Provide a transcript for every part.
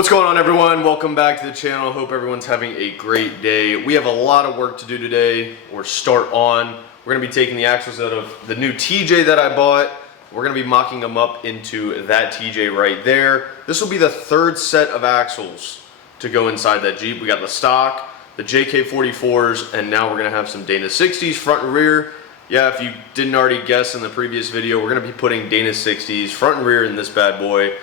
What's going on, everyone? Welcome back to the channel. Hope everyone's having a great day. We have a lot of work to do today, or start on. We're gonna be taking the axles out of the new TJ that I bought. We're gonna be mocking them up into that TJ right there. This will be the third set of axles to go inside that Jeep. We got the stock, the JK44s, and now we're gonna have some Dana 60s front and rear. Yeah, if you didn't already guess in the previous video, we're gonna be putting Dana 60s front and rear in this bad boy.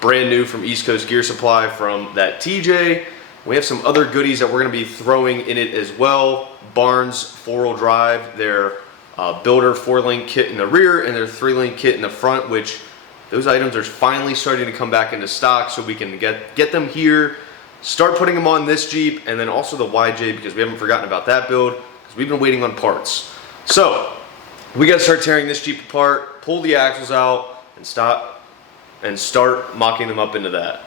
Brand new from East Coast Gear Supply from that TJ. We have some other goodies that we're going to be throwing in it as well. Barnes 4-wheel drive, their builder 4-link kit in the rear and their 3-link kit in the front, which those items are finally starting to come back into stock, so we can get them here, start putting them on this Jeep, and then also the YJ, because we haven't forgotten about that build, because we've been waiting on parts. So we got to start tearing this Jeep apart, pull the axles out, and start mocking them up into that.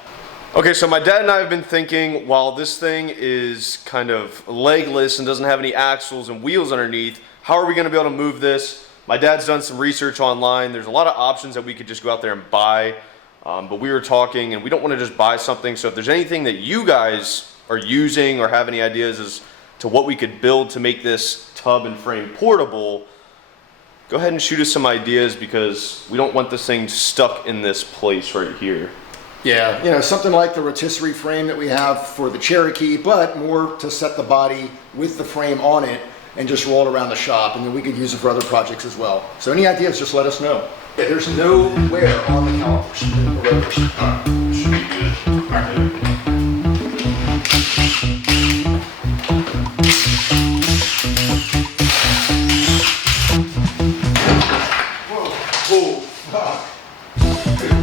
Okay, so my dad and I have been thinking, while this thing is kind of legless and doesn't have any axles and wheels underneath, how are we gonna be able to move this? My dad's done some research online. There's a lot of options that we could just go out there and buy, but we were talking and we don't wanna just buy something. So if there's anything that you guys are using or have any ideas as to what we could build to make this tub and frame portable, go ahead and shoot us some ideas, because we don't want this thing stuck in this place right here. Yeah, you know, something like the rotisserie frame that we have for the Cherokee, but more to set the body with the frame on it and just roll it around the shop, and then we could use it for other projects as well. So any ideas, just let us know. Yeah, there's no wear on the calipers, the rotors. Should be good. All right.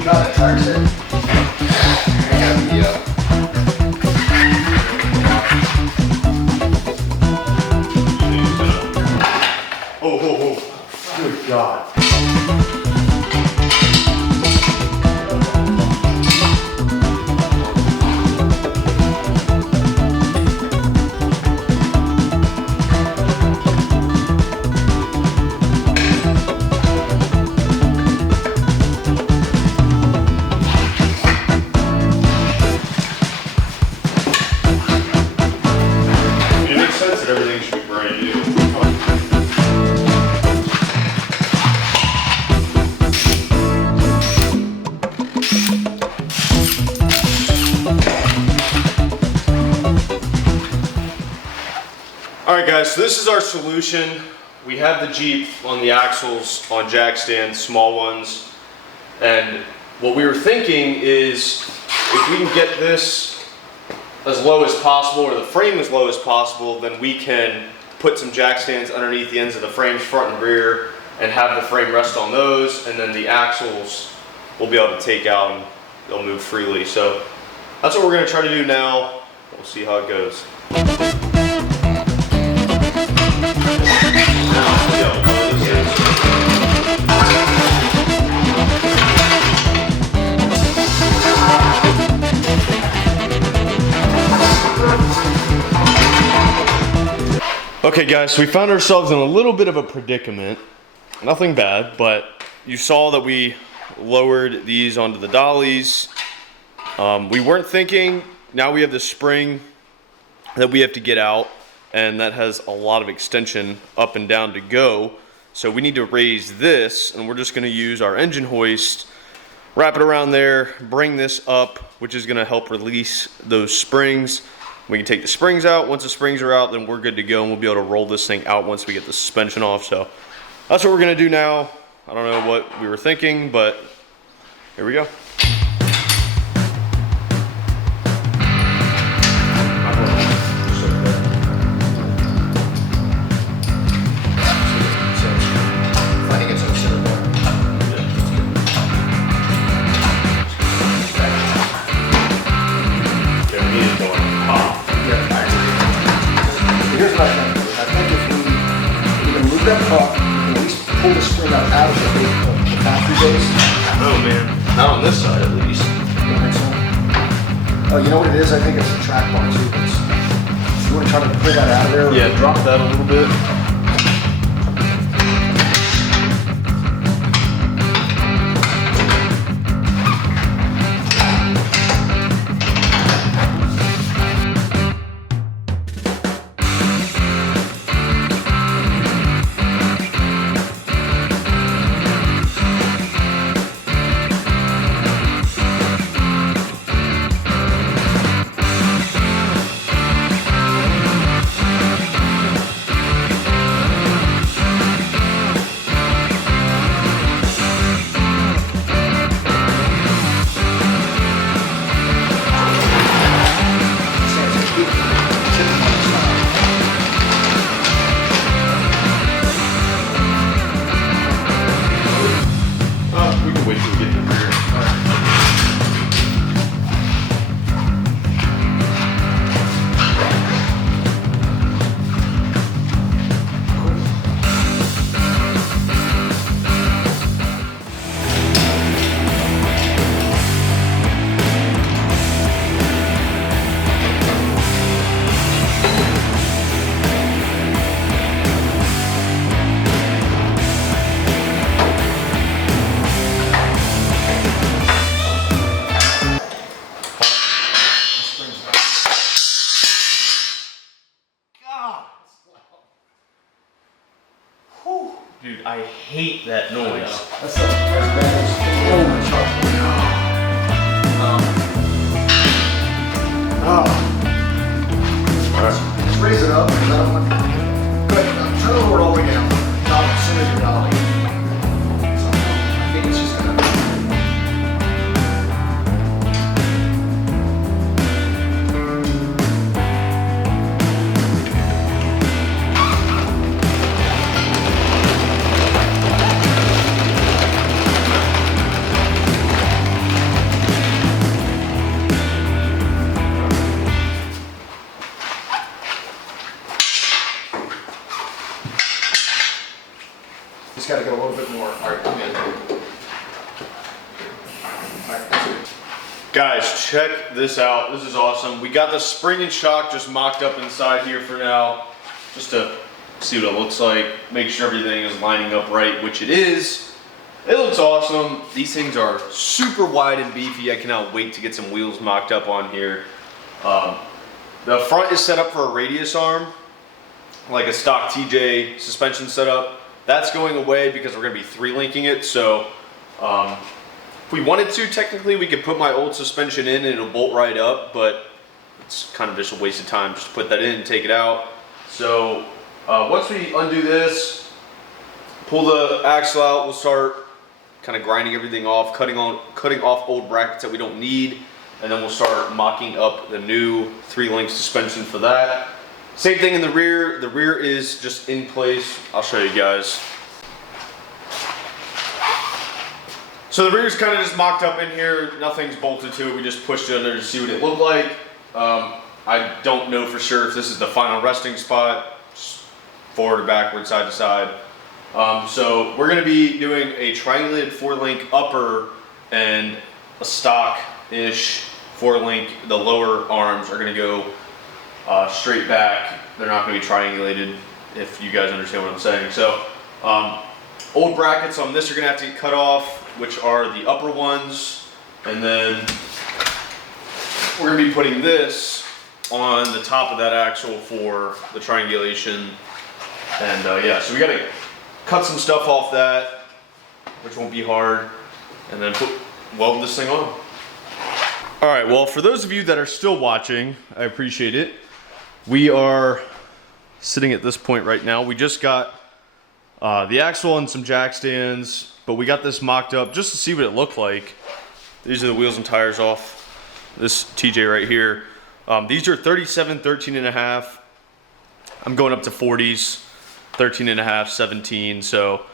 Got it, tire set. Oh, good God. Everything should be brand new. Alright guys, so this is our solution. We have the Jeep on the axles on jack stands, small ones. And what we were thinking is, if we can get this as low as possible, or the frame as low as possible, then we can put some jack stands underneath the ends of the frames, front and rear, and have the frame rest on those, and then the axles we'll be able to take out and they'll move freely. So that's what we're going to try to do now. We'll see how it goes. Okay guys, so we found ourselves in a little bit of a predicament. Nothing bad, but you saw that we lowered these onto the dollies. We weren't thinking, now we have the spring that we have to get out, and that has a lot of extension up and down to go. So we need to raise this, and we're just gonna use our engine hoist, wrap it around there, bring this up, which is gonna help release those springs. We can take the springs out. Once the springs are out, then we're good to go, and we'll be able to roll this thing out once we get the suspension off. So that's what we're gonna do now. I don't know what we were thinking, but here we go. Here's what I think. I think if we can move that truck, we can at least pull the spring out of the factory base. Oh man, not on this side at least. You think so? Oh, you know what it is? I think it's a track bar too. You want to try to pull that out of there? Yeah, drop that a little bit. Dude, I hate that noise. That's as bad as Alright. Let's raise it up. Because I don't want. Good. Try to lower it all the way down. Not center of your dolly. So I think it's just gonna. Just got to go a little bit more. All right, come in. All right, that's good. Guys, check this out. This is awesome. We got the spring and shock just mocked up inside here for now, just to see what it looks like. Make sure everything is lining up right, which it is. It looks awesome. These things are super wide and beefy. I cannot wait to get some wheels mocked up on here. The front is set up for a radius arm, like a stock TJ suspension setup. That's going away because we're going to be 3-linking it. So if we wanted to, technically we could put my old suspension in and it'll bolt right up, but it's kind of just a waste of time just to put that in and take it out. So once we undo this, pull the axle out, we'll start kind of grinding everything off, cutting off old brackets that we don't need, and then we'll start mocking up the new 3-link suspension for that. Same thing in the rear. The rear is just in place. I'll show you guys. So the rear is kind of just mocked up in here. Nothing's bolted to it. We just pushed it under to see what it looked like. I don't know for sure if this is the final resting spot, just forward or backward, side to side. So we're going to be doing a triangulated 4-link upper and a stock-ish 4-link. The lower arms are going to go straight back. They're not going to be triangulated, if you guys understand what I'm saying. So old brackets on this are going to have to get cut off, which are the upper ones, and then we're going to be putting this on the top of that axle for the triangulation. And yeah, so we got to cut some stuff off that, which won't be hard, and then weld this thing on. All right, well, for those of you that are still watching, I appreciate it. We are sitting at this point right now. We just got the axle and some jack stands, but we got this mocked up just to see what it looked like. These are the wheels and tires off this TJ right here. These are 37, 13 and a half. I'm going up to 40s, 13 and a half, 17. So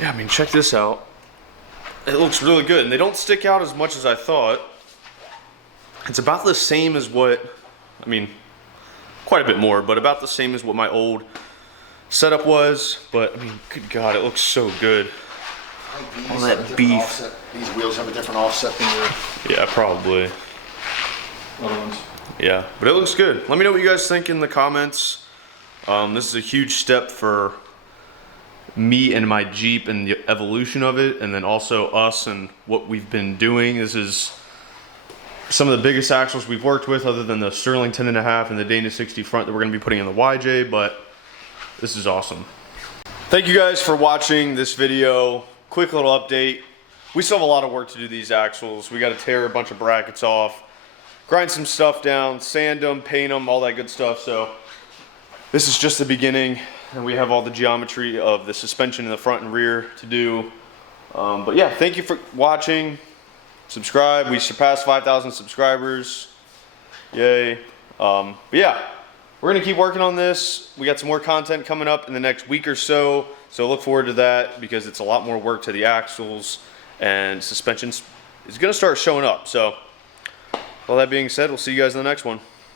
yeah, I mean, check this out. It looks really good, and they don't stick out as much as I thought. It's about the same as what, I mean, quite a bit more, but about the same as what my old setup was. But I mean, good God, it looks so good. All that beef. Offset. These wheels have a different offset than your Yeah, probably. other ones. Yeah, but it looks good. Let me know what you guys think in the comments. This is a huge step for me and my Jeep and the evolution of it, and then also us and what we've been doing. This is some of the biggest axles we've worked with, other than the Sterling 10.5 and the Dana 60 front that we're going to be putting in the YJ, but this is awesome. Thank you guys for watching this video. Quick little update. We still have a lot of work to do these axles. We got to tear a bunch of brackets off, grind some stuff down, sand them, paint them, all that good stuff. So this is just the beginning, and we have all the geometry of the suspension in the front and rear to do. But yeah, thank you for watching. Subscribe. We surpassed 5,000 subscribers. Yay. But yeah, we're going to keep working on this. We got some more content coming up in the next week or so. So look forward to that, because it's a lot more work to the axles, and suspension is going to start showing up. So all that being said, we'll see you guys in the next one.